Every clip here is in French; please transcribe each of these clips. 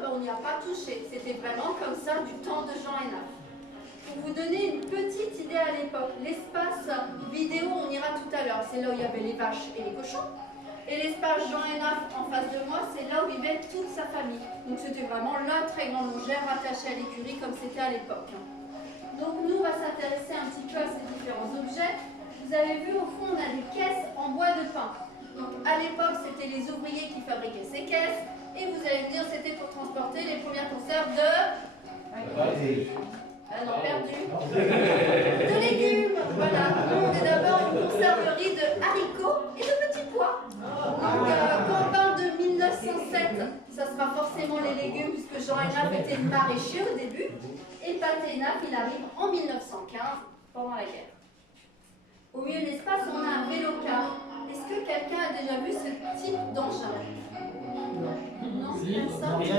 ben, on n'y a pas touché. C'était vraiment comme ça du temps de Jean Hénaf. Pour vous donner une petite idée à l'époque, l'espace vidéo, on ira tout à l'heure, c'est là où il y avait les vaches et les cochons. Et l'espace Jean Hénaf en face de moi, c'est là où vivait toute sa famille. Donc c'était vraiment la très grande longère rattachée à l'écurie comme c'était à l'époque. Donc nous, on va s'intéresser un petit peu à ces différents objets. Vous avez vu, au fond, on a des caisses en bois de pin. Donc à l'époque, c'était les ouvriers qui fabriquaient ces caisses. Et vous allez me dire, c'était pour transporter les premières conserves de... Ah non, perdu. De légumes, voilà. Nous, on est d'abord une conserverie de haricots et de petits pois. Donc, quand on parle de 1907, ça sera forcément les légumes, puisque Jean Hénaf était maraîcher au début. Et Pathé Hénaf, il arrive en 1915, pendant la guerre. Au milieu de l'espace, on a un vélo-car. Est-ce que quelqu'un a déjà vu ce type d'engin? Non, c'est ça. Il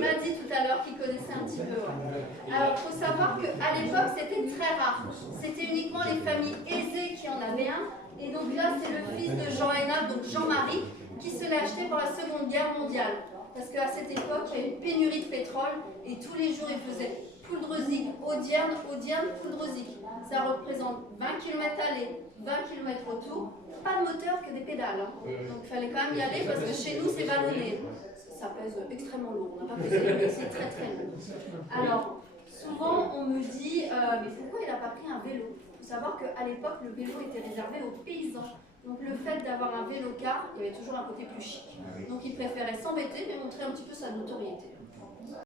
m'a dit tout à l'heure qu'il connaissait un petit peu. Ouais. Alors, il faut savoir qu'à l'époque, c'était très rare. C'était uniquement les familles aisées qui en avaient un. Et donc là, c'est le fils de Jean Hénaf, donc Jean-Marie, qui se l'est acheté pour la Seconde Guerre mondiale. Parce qu'à cette époque, il y avait une pénurie de pétrole et tous les jours, il faisait Poudre-Zic, Audierne, Poudre-Zic. Ça représente 20 km aller, 20 km retour, pas de moteur que des pédales. Hein. Donc il fallait quand même y aller parce que chez nous, c'est vallonné. Ça pèse extrêmement lourd, on n'a pas pesé, mais c'est très très lourd. Alors, souvent on me dit, mais pourquoi il n'a pas pris un vélo? Il faut savoir qu'à l'époque, le vélo était réservé aux paysans. Donc le fait d'avoir un vélo-car, il y avait toujours un côté plus chic. Donc il préférait s'embêter mais montrer un petit peu sa notoriété.